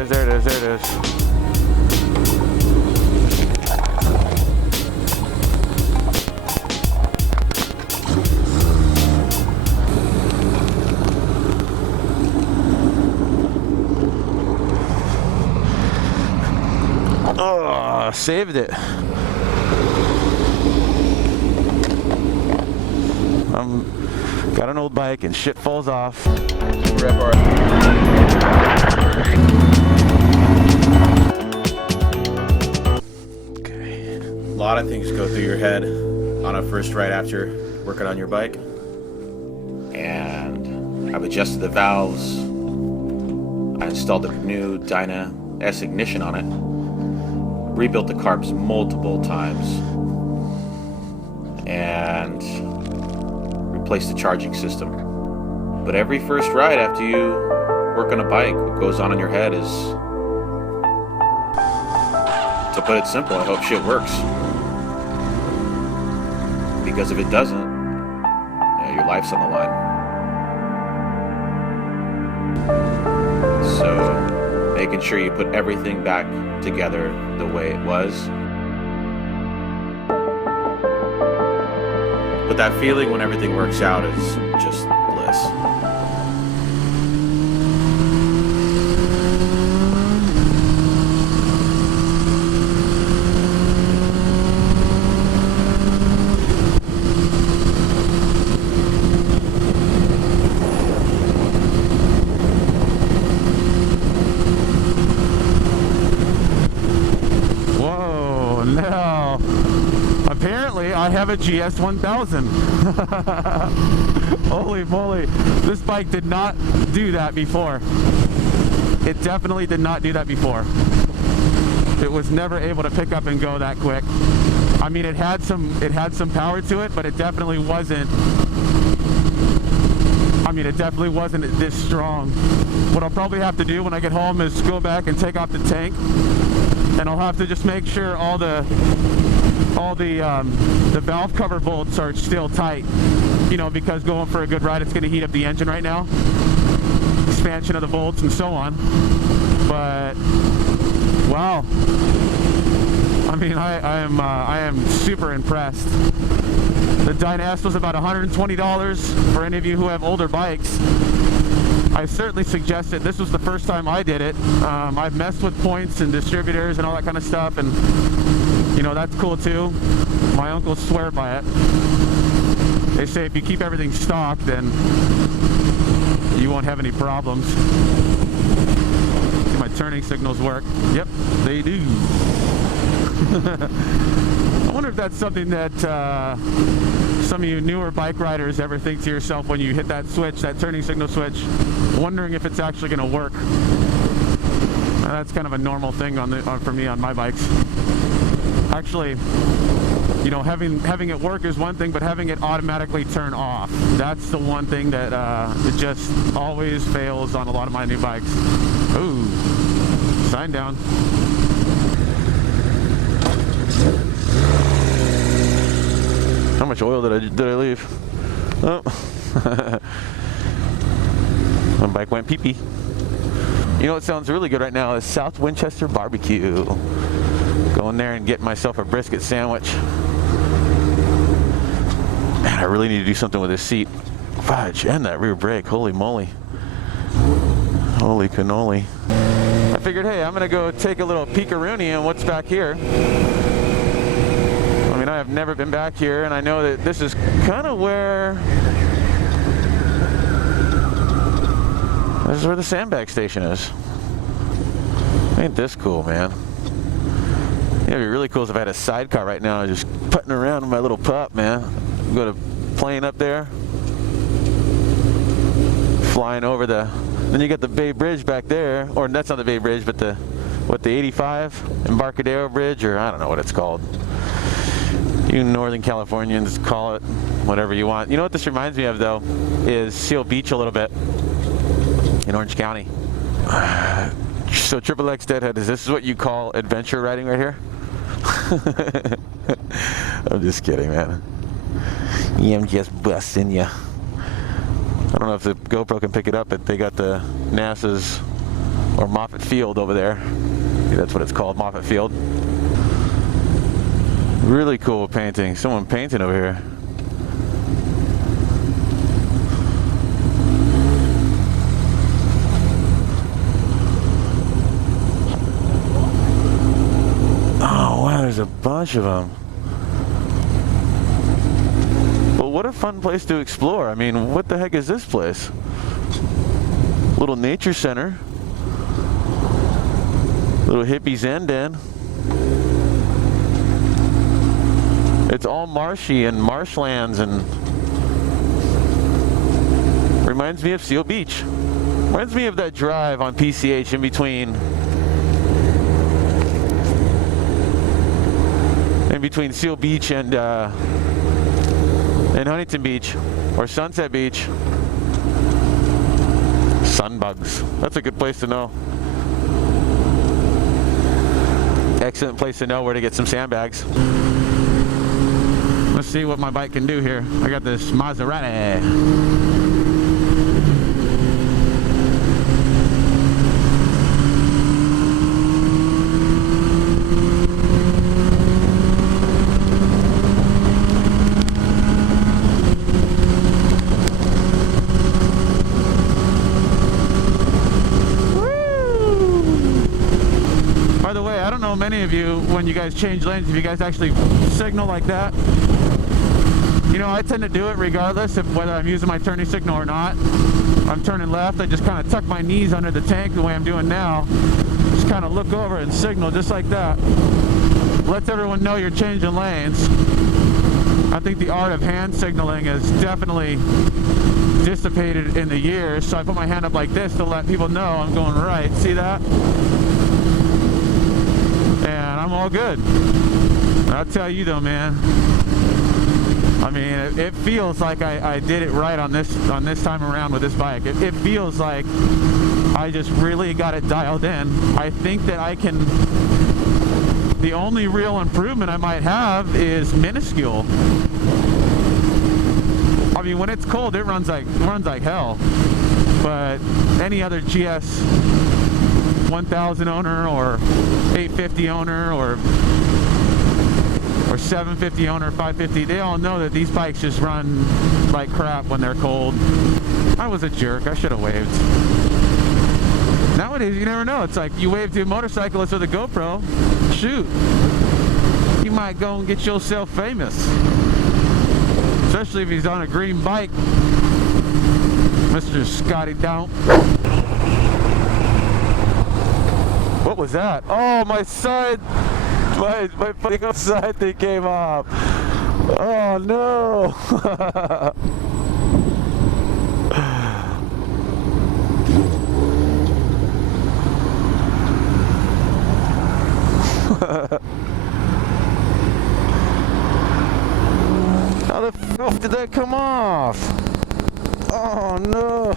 is, there it is, there it is. Oh, saved it. Got an old bike and shit falls off. Rep our okay. A lot of things go through your head on a first ride after working on your bike. And I've adjusted the valves. I installed the new Dyna S ignition on it. Rebuilt the carbs multiple times. And replace the charging system. But every first ride after you work on a bike, what goes on in your head is, to put it simple, I hope shit works. Because if it doesn't, your life's on the line. So making sure you put everything back together the way it was. But that feeling when everything works out is just bliss. Whoa, no. Apparently, I have a GS 1000. Holy moly. This bike did not do that before. It definitely did not do that before. It was never able to pick up and go that quick. I mean, it had some power to it, but it definitely wasn't. I mean, it definitely wasn't this strong. What I'll probably have to do when I get home is go back and take off the tank, and I'll have to just make sure all the valve cover bolts are still tight, you know, because going for a good ride, it's going to heat up the engine right now. Expansion of the bolts and so on. But wow, I mean, I am super impressed. The Dyna S was about $120 for any of you who have older bikes. I certainly suggest it. This was the first time I did it. I've messed with points and distributors and all that kind of stuff, and you know, that's cool too. My uncles swear by it. They say if you keep everything stock, then you won't have any problems. See, my turning signals work. Yep, they do. I wonder if that's something that some of you newer bike riders ever think to yourself when you hit that switch, that turning signal switch, wondering if it's actually going to work. That's kind of a normal thing for me on my bikes. Actually, you know, having it work is one thing, but having it automatically turn off, that's the one thing that it just always fails on a lot of my new bikes. Ooh, sign down. How much oil did I leave? Oh, my bike went pee-pee. You know what sounds really good right now is South Winchester barbecue. Go in there and get myself a brisket sandwich. Man, I really need to do something with this seat. Fudge, and that rear brake. Holy moly. Holy cannoli. I figured, hey, I'm gonna go take a little peek-a-rooney on what's back here. I mean, I have never been back here, and I know that this is kind of where the sandbag station is. Ain't this cool, man? It'd be really cool if I had a sidecar right now, just putting around with my little pup, man. Go to plane up there, flying over then you got the Bay Bridge back there, or that's not the Bay Bridge, but the 85 Embarcadero Bridge, or I don't know what it's called. You Northern Californians call it whatever you want. You know what this reminds me of, though, is Seal Beach a little bit in Orange County. So Triple X Deadhead, is this what you call adventure riding right here? I'm just kidding, man. Yeah, I'm just busting ya. I don't know if the GoPro can pick it up, but they got the NASA's or Moffett Field over there. I think that's what it's called, Moffett Field. Really cool painting. Someone painting over here. Oh wow, there's a bunch of them. Well, what a fun place to explore. I mean, what the heck is this place? Little nature center. Little hippie zen den. It's all marshy and marshlands, and reminds me of Seal Beach. Reminds me of that drive on PCH in between Seal Beach and Huntington Beach or Sunset Beach. Sunbugs. That's a good place to know. Excellent place to know where to get some sandbags. Let's see what my bike can do here. I got this Maserati. By the way, I don't know many of you, when you guys change lanes, if you guys actually signal like that. You know, I tend to do it regardless of whether I'm using my turning signal or not. If I'm turning left, I just kind of tuck my knees under the tank the way I'm doing now. Just kind of look over and signal just like that. Lets everyone know you're changing lanes. I think the art of hand signaling is definitely dissipated in the years, so I put my hand up like this to let people know I'm going right. See that? And I'm all good. I'll tell you though, man, I mean, it feels like I did it right on this time around with this bike. It feels like I just really got it dialed in. I think that I can, the only real improvement I might have is minuscule. I mean, when it's cold, it runs like hell. But any other GS 1000 owner or 850 owner or 750 owner, 550, they all know that these bikes just run like crap when they're cold. I was a jerk. I should have waved. Nowadays, you never know. It's like you wave to a motorcyclist with a GoPro, shoot, you might go and get yourself famous. Especially if he's on a green bike, Mr. Scotty Don't. What was that? Oh, my side, my fucking side thing came off. Oh no! How the fuck did that come off? Oh no!